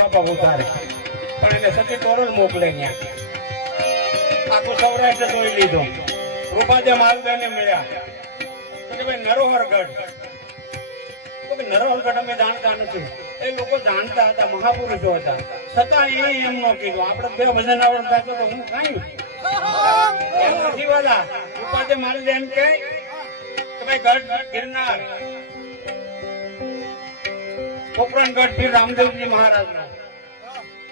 બાપા ઉતારે પણ એને સતી તોરણ મોકલે ત્યાં આખું સૌરાષ્ટ્ર જોઈ લીધું રૂપાદે માલદાને મળ્યા કે ભાઈ નરોહરગઢ નરોહરગઢ અમે જાણતા નથી એ લોકો જાણતા હતા મહાપુરુષો હતા છતાં એ એમ ન કીધું આપણે બે ભજન આવડતા તો હું કઈ એમ નથી વાલા રૂપાદે માલદે એમ કે ભાઈ ગઢ ગિરનાર પોકરણગઢ પીર રામદેવજી મહારાજ નો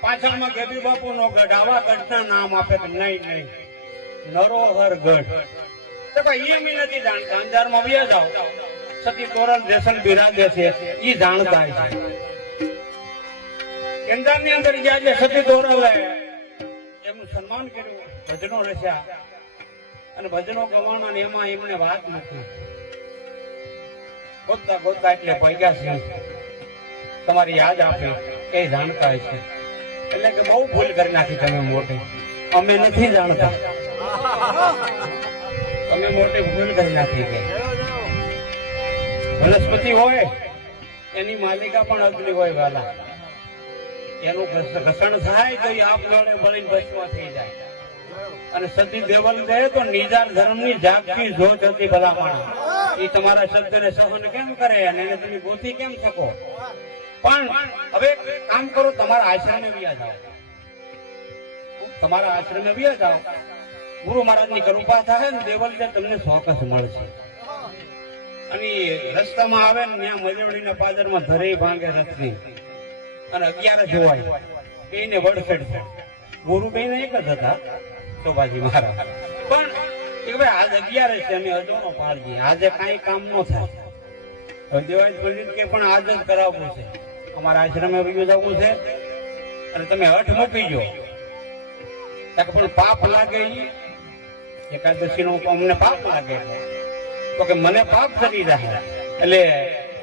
પાછળમાં ગેબી બાપુ નો ગઢ આવા ગઢ ના નામ આપે તો નહીં નરોહરગઢ તો ભાઈ એમ નથી જાણતા અંજારમાં વ્યા જાઓ સતી તોરણ દેશન બિરાજે છે ઈ જાણતા છે કેન્દ્ર ની અંદર જે સતી તોરણ લે એમનું સન્માન કર્યું ભજનો રચ્યા અને ભજનો ગવાણા ને એમાં એમને વાત નથી ગોતતા ગોતતા એટલે ભગ્યા છે તમારી યાદ આપે એ જાણતા છે એટલે કે બહુ ભૂલ કરી નાખી તમે મોટી અમે નથી જાણતા તમે મોટી ભૂલ કરી નાખી કે વનસ્પતિ હોય એની માલિકા પણ અગ્નિ હોય વાલા એનું ઘસણ થાય તો એ આપમેળે બળીને ભસ્મ થઈ જાય અને સતી દેવલ દે તો નિજાર ધર્મની જાગતી જોત હતી ભલામણ એ તમારા શબ્દને સહન કેમ કરે અને એને તમે ગોતી કેમ શકો પણ હવે કામ કરો તમારા આશ્રમે વ્યા જાઓ તમારા આશ્રમે વ્યા જાઓ ગુરુ મહારાજ ની કૃપા થાય ને દેવલ દે તમને ચોક્કસ મળશે અને રસ્તામાં આવે ને ત્યાં મજવડીના પાદરમાં ધરે ભાંગે રથની અને 11 જોવાય બેને વડફેડ છે ગુરુ બેને એક જ હતા શોભાજી મહારાજ પણ કે ભાઈ આજ 11 છે અમે અજોનો પાડજી આજે કાંઈ કામ ન થાય દેવાય પંડિત કે પણ આજ જ કરાવવું છે અમારા આશ્રમે જવું છે અને તમે હઠ મૂકી ગયો પણ પાપ લાગે એકાદશી નો અમને પાપ લાગે તો કે મને પાપ કરી રહ્યા એટલે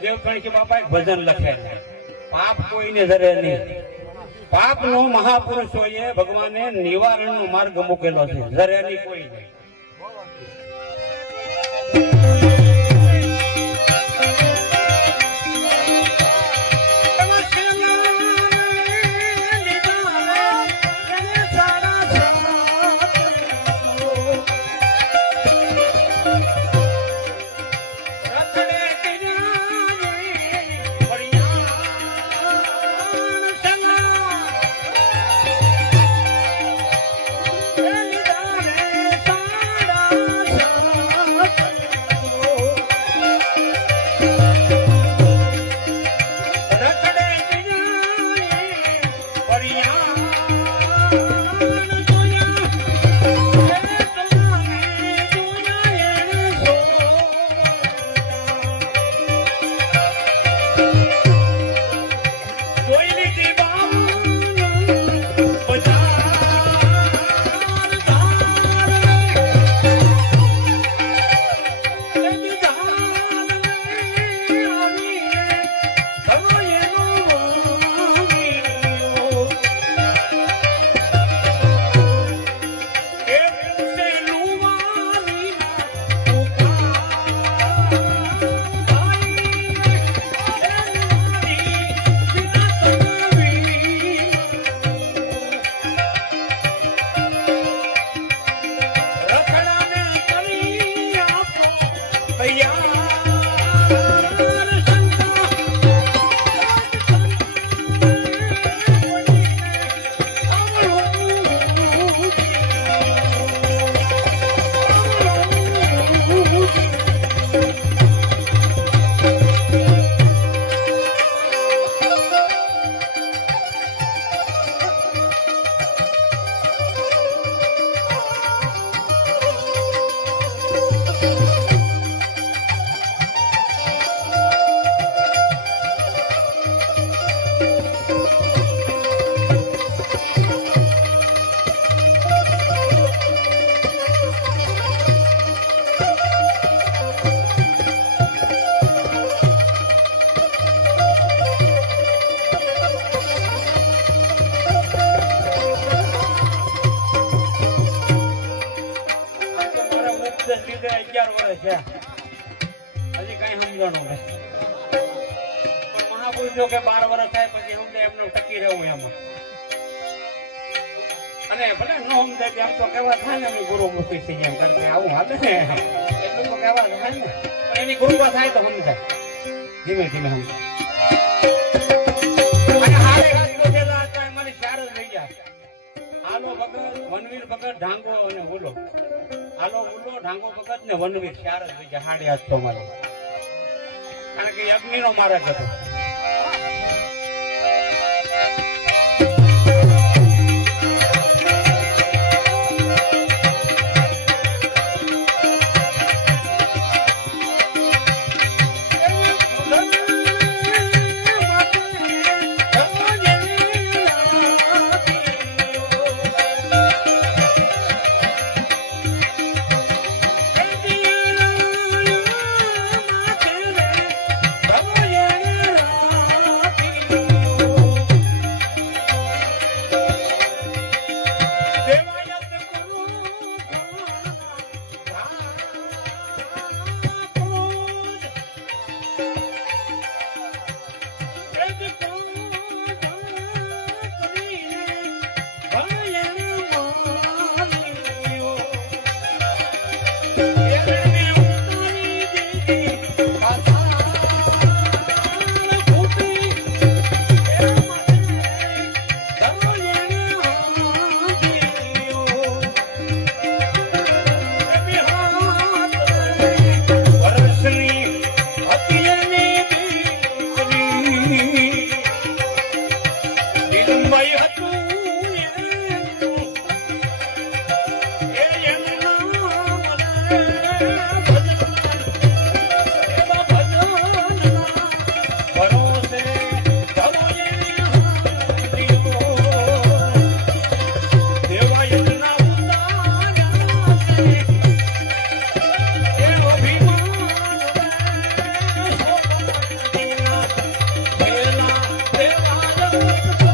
દેવપણ કે બાપા એક ભજન લખે પાપ કોઈને ધરે નહીં પાપ નો મહાપુરુષોએ ભગવાને નિવારણ નો માર્ગ મૂકેલો છે ધરે નહીં કોઈ નહીં લીધે 11 વર્ષ છે, હજી કઈ સમજણું નહીં. પણ મહાપુરુષો કે 12 વર્ષ થાય પછી સમજે એમને ટકી રહેવું એમાં. અને ભલે ન સમજાય એમ તો કહેવા થાય ને એમની ગુરુમુખી થઈ એમ કારણ આવું હાલે ને એટલું તો કહેવા થાય ને, પણ એની ગુરુમાં થાય તો સમજાય, ધીમે ધીમે સમજાય. અને હારે હાથ ગોઠેલા હતા એમાંની 4 જ રહી ગયા. આલો ભગત, વનવીર ભગત, ઢાંગો અને ઉલો. આલો ઉલો, ઢાંગો ભગત ને વનવીર 4 જ રહી ગયા. 850 મારો, કારણ કે અગ્નિનો માર્ગ હતો. Thank you.